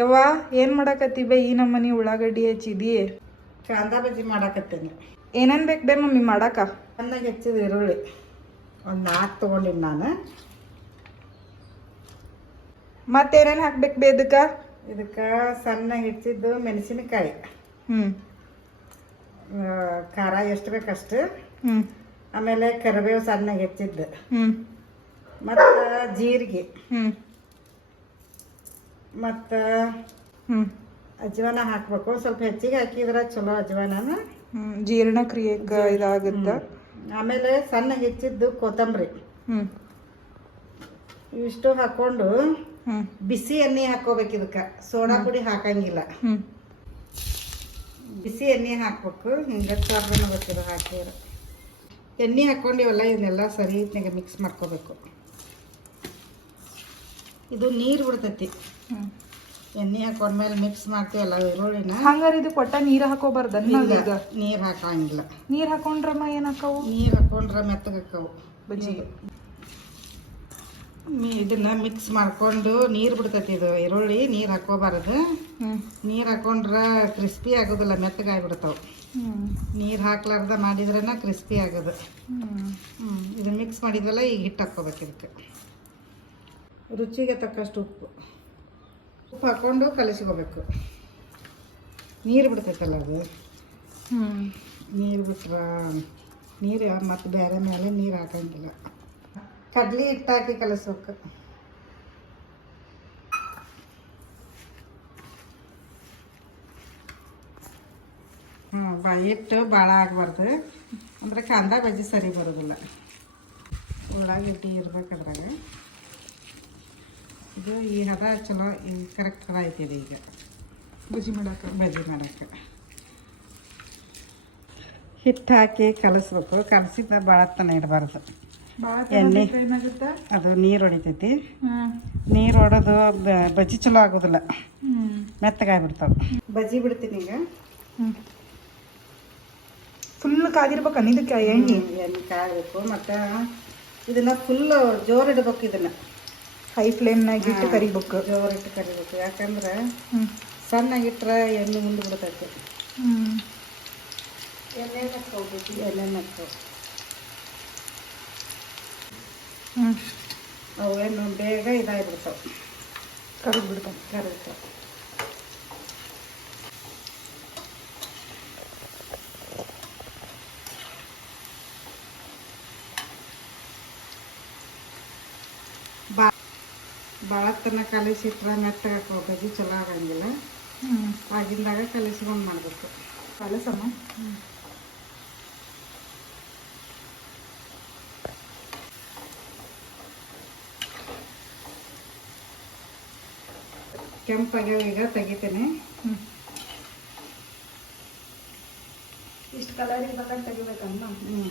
ಯವ್ವ ಏನ್ ಮಾಡಾಕತ್ತಿ ಬೇ ಈ ನಮ್ಮನಿ ಉಳ್ಳಾಗಡ್ಡಿ ಹಚ್ಚಿದಿ? ಕಾಂದ ಬಜ್ಜಿ ಮಾಡಾಕತ್ತೇನೆ. ಏನೇನ್ ಬೇಕು ಬೇ ಮಮ್ಮಿ ಮಾಡಾಕ? ಚೆನ್ನಾಗಿ ಹೆಚ್ಚಿದ ಈರುಳ್ಳಿ. ಒಂದು ನಾಲ್ಕು ತೊಗೊಂಡಿನಿ ನಾನು. ಮತ್ತೇನೇನು ಹಾಕ್ಬೇಕು ಬೇ ಇದಕ್ಕ? ಇದಕ್ಕೆ ಸಣ್ಣಗೆ ಹೆಚ್ಚಿದ್ದು ಮೆಣಸಿನಕಾಯಿ. ಹ್ಮ್. ಖಾರ ಎಷ್ಟು ಬೇಕಷ್ಟು ಹ್ಮ್. ಆಮೇಲೆ ಕರಿಬೇವು ಸಣ್ಣಗೆ ಹೆಚ್ಚಿದ್ದು. ಹ್ಮ್. ಮತ್ತು ಜೀರಿಗೆ. ಹ್ಮ್. ಮತ್ತು ಹ್ಞೂ ಅಜ್ವಾನ ಹಾಕಬೇಕು. ಸ್ವಲ್ಪ ಹೆಚ್ಚಿಗೆ ಹಾಕಿದ್ರೆ ಚಲೋ ಅಜ್ವಾನ ಜೀರ್ಣಕ್ರಿಯೆಗೆ ಇದಾಗುತ್ತೆ. ಆಮೇಲೆ ಸಣ್ಣ ಹೆಚ್ಚಿದ್ದು ಕೊತ್ತಂಬರಿ. ಇಷ್ಟು ಇವಿಷ್ಟು ಹಾಕ್ಕೊಂಡು ಬಿಸಿ ಎಣ್ಣೆ ಹಾಕೋಬೇಕು ಇದಕ್ಕೆ. ಸೋಡಾ ಪುಡಿ ಹಾಕಂಗಿಲ್ಲ. ಬಿಸಿ ಎಣ್ಣೆ ಹಾಕ್ಬೇಕು. ಹಿಂಗೆ ಚರ್ಬನ ಗೊತ್ತಿರೋ ಹಾಕಿದ್ರೆ. ಎಣ್ಣೆ ಹಾಕ್ಕೊಂಡಿವಲ್ಲ ಇದನ್ನೆಲ್ಲ ಸರಿ ಮಿಕ್ಸ್ ಮಾಡ್ಕೋಬೇಕು. ಇದು ನೀರು ಬಿಡ್ತೈತಿ. ಎಣ್ಣೆ ಹಾಕೊಂಡ್ಮೇಲೆ ಮಿಕ್ಸ್ ಮಾಡ್ತೀವಲ್ಲ ಈರುಳ್ಳಿನ? ಹಂಗಾರೆ ಇದು ಕೊಟ್ಟ ನೀರು ಹಾಕೋಬಾರ್ದ ನಾವೀಗ ನೀರು ಹಾಕಂಗಿಲ್ಲ. ನೀರು ಹಾಕೊಂಡ್ರಮ್ಮ ಏನು ಹಾಕವು? ನೀರು ಹಾಕೊಂಡ್ರೆ ಮೆತ್ತಗಾಕವು. ಬಜ್ಜಿಗೆ. ಇದನ್ನ ಮಿಕ್ಸ್ ಮಾಡ್ಕೊಂಡು ನೀರು ಬಿಡ್ತೈತಿ ಇದು ಈರುಳ್ಳಿ ನೀರು ಹಾಕೋಬಾರದು. ನೀರು ಹಾಕೊಂಡ್ರೆ ಕ್ರಿಸ್ಪಿ ಆಗೋದಿಲ್ಲ ಮೆತ್ತಗಾಗ್ಬಿಡ್ತಾವೆ. ನೀರು ಹಾಕ್ಲಾರ್ದ ಮಾಡಿದ್ರನ ಕ್ರಿಸ್ಪಿ ಆಗೋದು. ಇದು ಮಿಕ್ಸ್ ಮಾಡಿದ್ವಲ್ಲ ಈಗ ಹಿಟ್ಟು ಹಾಕ್ಕೋಬೇಕು ಇದಕ್ಕೆ. ರುಚಿಗೆ ತಕ್ಕಷ್ಟು ಉಪ್ಪು. ಉಪ್ಪು ಹಾಕ್ಕೊಂಡು ಕಲಸ್ಕೋಬೇಕು. ನೀರು ಬಿಡ್ತೈತಲ್ಲ ಅದು? ಹ್ಮ್. ನೀರು ಬಿಟ್ರೆ ನೀರು ಮತ್ತು ಬೇರೆ ಮೇಲೆ ನೀರು ಹಾಕಂಗಿಲ್ಲ. ಕಡ್ಲಿ ಹಿಟ್ಟು ಹಾಕಿ ಕಲಸ್ಬೇಕು. ಹ್ಞೂ ಬಾ ಹಿಟ್ಟು ಭಾಳ ಆಗಬಾರ್ದು. ಅಂದ್ರೆ ಕಾಂದ ಬಜ್ಜಿ ಸರಿ ಬರೋದಿಲ್ಲ. ಉಳ್ಳಾಗಡ್ಡಿ ಇರ್ಬೇಕು ಅದ್ರಾಗ. ಇದು ಈ ಹದ ಚಲೋ ಈ ಕರೆಕ್ಟ್ ಹದ ಐತಿ ಇದು ಈಗ. ಬಜ್ಜಿ ಮಾಡೋಕೆ ಬಜ್ಜಿ ಮಾಡೋಕೆ ಹಿಟ್ಟು ಹಾಕಿ ಕಲಸ್ಬೇಕು. ಕಲಸಿದ ಭಾಳ ತನ ಇಡಬಾರ್ದು ಎಣ್ಣೆ. ಅದು ನೀರು ಹೊಡಿತೈತಿ. ನೀರು ಹೊಡೆದು ಬ- ಬಜ್ಜಿ ಚಲೋ ಆಗೋದಿಲ್ಲ. ಮೆತ್ತಗಾಗ್ಬಿಡ್ತಾವೆ ಬಜ್ಜಿ ಬಿಡ್ತೀನಿ ಈಗ. ಫುಲ್ ಕಾದಿರ್ಬೇಕು ಇದಕ್ಕೆ ಎಣ್ಣೆ. ಎಣ್ಣೆ ಕಾಯಬೇಕು. ಮತ್ತು ಇದನ್ನ ಫುಲ್ ಜೋರು ಇಡಬೇಕು ಇದನ್ನ. ಹೈ. ಫ್ಲೇಮ್ನಾಗಿಟ್ಟು ಕರಿಬೇಕು. ಜೋರು ಇಟ್ಟು ಕರಿಬೇಕು. ಯಾಕಂದ್ರೆ ಸಣ್ಣಾಗಿಟ್ರೆ ಎಣ್ಣೆ ಮುಂದೆ ಬಿಡ್ತೈತೆ. ಎಣ್ಣೆ ಹಾಕೋಬೇಕು ಎಣ್ಣೆ ಹಾಕೋ ಹ್ಮ್. ಅವೇನು ಬೇಗ ಇದಾಗ್ಬಿಡ್ತಾವೆ. ಕರಿದ್ ಬಿಡ್ತಾವ. ಭಾಳ ತನಕ ಕಲಿಸಿಟ್ರೆ ಮೆತ್ತಗೆ ಬಜ್ಜಿ ಚಲೋ ಆಗಂಗಿಲ್ಲ ಹ್ಮ್ ಆಗಿಂದಾಗ ಕಲಿಸ್ಕೊಂಡು ಮಾಡಬೇಕು. ಕಲಸಮ್ಮ. ಕೆಂಪಾಗ್ಯಾವ ಈಗ ತೆಗಿತೇನೆ. ಇಷ್ಟು ಕಲರ್ ಇರ್ಬೇಕಂತ ತೆಗಿಬೇಕಮ್ಮ ಹ್ಞೂ